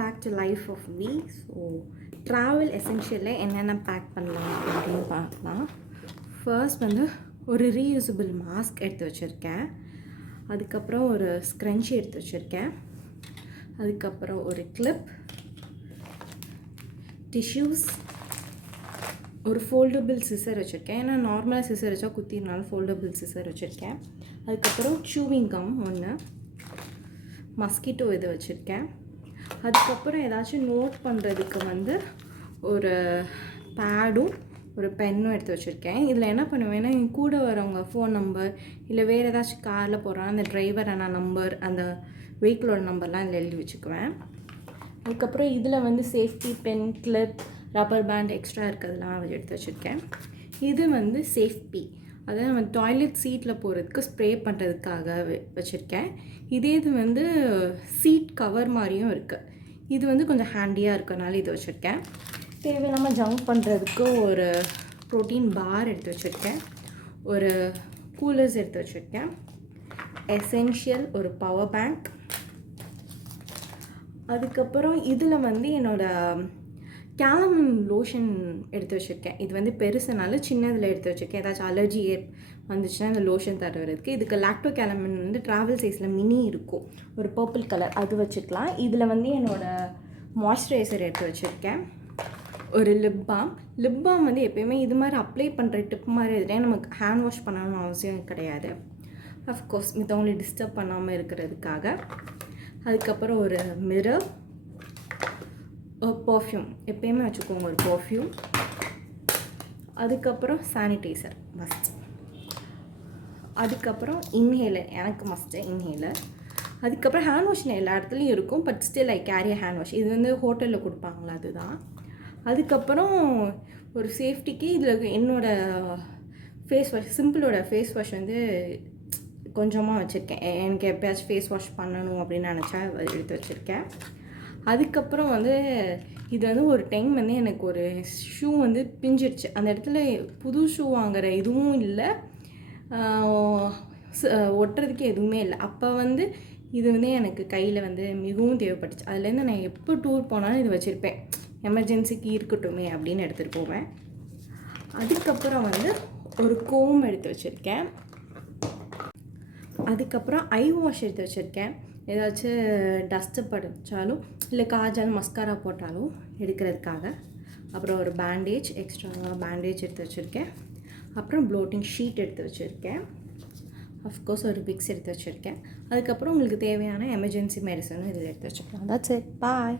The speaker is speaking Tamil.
Back to life of V. So travel எசென்ஷியலில் என்னென்ன பேக் பண்ணலாம் அப்படின்னு பார்க்கலாம். ஃபர்ஸ்ட் வந்து ஒரு ரீயூசபிள் மாஸ்க் எடுத்து வச்சுருக்கேன். அதுக்கப்புறம் ஒரு ஸ்க்ரன்ச்சி எடுத்து வச்சுருக்கேன். அதுக்கப்புறம் ஒரு கிளிப், டிஷ்யூஸ், ஒரு ஃபோல்டபுள் சிசர் வச்சுருக்கேன். ஏன்னா நார்மலாக சிசர் வச்சா குத்தினாலும் ஃபோல்டபுள் சிசர் வச்சுருக்கேன். அதுக்கப்புறம் சூவிங் கம் ஒன்று, மஸ்கிட்டோ இது வச்சுருக்கேன். அதுக்கப்புறம் ஏதாச்சும் நோட் பண்ணுறதுக்கு வந்து ஒரு பேடும் ஒரு பென்னும் எடுத்து வச்சுருக்கேன். இதில் என்ன பண்ணுவேன்னா, என் கூட வரவங்க ஃபோன் நம்பர் இல்லை வேறு ஏதாச்சும் காரில் போகிறாங்க அந்த டிரைவர் அண்ணா நம்பர், அந்த வெஹிக்கிளோட நம்பர்லாம் இதில் எழுதி வச்சுக்குவேன். அதுக்கப்புறம் இதில் வந்து safety pen, clip, rubber band extra இருக்கிறதுலாம் எடுத்து வச்சுருக்கேன். இது வந்து சேஃப்டி, அதாவது நம்ம டாய்லெட் சீட்டில் போகிறதுக்கு ஸ்ப்ரே பண்ணுறதுக்காக வச்சுருக்கேன். இதே இது வந்து சீட் கவர் மாதிரியும் இருக்குது. இது வந்து கொஞ்சம் ஹேண்டியாக இருக்கனால இது வச்சுருக்கேன். தேவையில்லாமல் ஜம்ப் பண்ணுறதுக்கு ஒரு ப்ரோட்டீன் பார் எடுத்து வச்சுருக்கேன். ஒரு கூலர்ஸ் எடுத்து வச்சுருக்கேன். எசென்ஷியல் ஒரு பவர் பேங்க். அதுக்கப்புறம் இதில் வந்து என்னோடய கேலமன் லோஷன் எடுத்து வச்சுருக்கேன். இது வந்து பெருசுனால சின்னதில் எடுத்து வச்சுருக்கேன். ஏதாச்சும் அலர்ஜி வந்துச்சுன்னா இந்த லோஷன் தருவதுக்கு. இதுக்கு லாக்டோ கேலமன் வந்து ட்ராவல் சைஸில் மினி இருக்கும், ஒரு பர்பிள் கலர், அது வச்சுக்கலாம். இதில் வந்து என்னோடய மாய்ஸ்சரைசர் எடுத்து வச்சுருக்கேன். ஒரு லிப் பாம் வந்து எப்போயுமே இது மாதிரி அப்ளை பண்ணுற டிப் மாதிரி எதுலேயே நமக்கு ஹேண்ட் வாஷ் பண்ணணும்னு அவசியம் கிடையாது. அஃப்கோர்ஸ் மித்தவங்களை டிஸ்டர்ப் பண்ணாமல் இருக்கிறதுக்காக. அதுக்கப்புறம் ஒரு மிரர், பர்ஃப்யூம் எப்போயுமே வச்சுக்கோங்க, ஒரு பர்ஃப்யூம். அதுக்கப்புறம் சானிடைசர் மஸ்ட். அதுக்கப்புறம் இன்ஹேலர், எனக்கு மஸ்ட்டு இன்ஹேலர். அதுக்கப்புறம் ஹேண்ட் வாஷ் எல்லா இடத்துலையும் இருக்கும், but still I carry hand wash. இது வந்து ஹோட்டலில் கொடுப்பாங்களா, அதுதான். அதுக்கப்புறம் ஒரு சேஃப்டிக்கு இதில் என்னோடய ஃபேஸ் வாஷ், சிம்பிளோட ஃபேஸ் வாஷ் வந்து கொஞ்சமாக வச்சுருக்கேன். எனக்கு எப்போயாச்சும் ஃபேஸ் வாஷ் பண்ணணும் அப்படின்னு நினச்சா எடுத்து வச்சுருக்கேன். அதுக்கப்புறம் வந்து இது வந்து ஒரு டைம் வந்து எனக்கு ஒரு ஷூ வந்து பிஞ்சிடுச்சு. அந்த இடத்துல புது ஷூ வாங்குகிற இதுவும் இல்லை, ஒட்டுறதுக்கு எதுவுமே இல்லை. அப்போ வந்து இது வந்து எனக்கு கையில் வந்து மிகவும் தேவைப்பட்டுச்சு. அதுலேருந்து நான் எப்போ டூர் போனாலும் இது வச்சுருப்பேன், எமர்ஜென்சிக்கு இருக்கட்டுமே அப்படின்னு எடுத்துகிட்டு போவேன். அதுக்கப்புறம் வந்து ஒரு கோம் எடுத்து வச்சுருக்கேன். அதுக்கப்புறம் ஐ வாஷ் எடுத்து வச்சுருக்கேன். ஏதாச்சும் டஸ்ட்டு படித்தாலும் இல்லை காஜல் மஸ்காரா போட்டாலும் எடுக்கிறதுக்காக. அப்புறம் ஒரு பேண்டேஜ், எக்ஸ்ட்ரா பேண்டேஜ் எடுத்து வச்சுருக்கேன். அப்புறம் ப்ளோட்டிங் ஷீட் எடுத்து வச்சுருக்கேன். அஃப்கோர்ஸ் ஒரு விக்ஸ் எடுத்து வச்சுருக்கேன். அதுக்கப்புறம் உங்களுக்கு தேவையான எமர்ஜென்சி மெடிசனும் இதில் எடுத்து வச்சுருக்கேன். That's it. பாய்.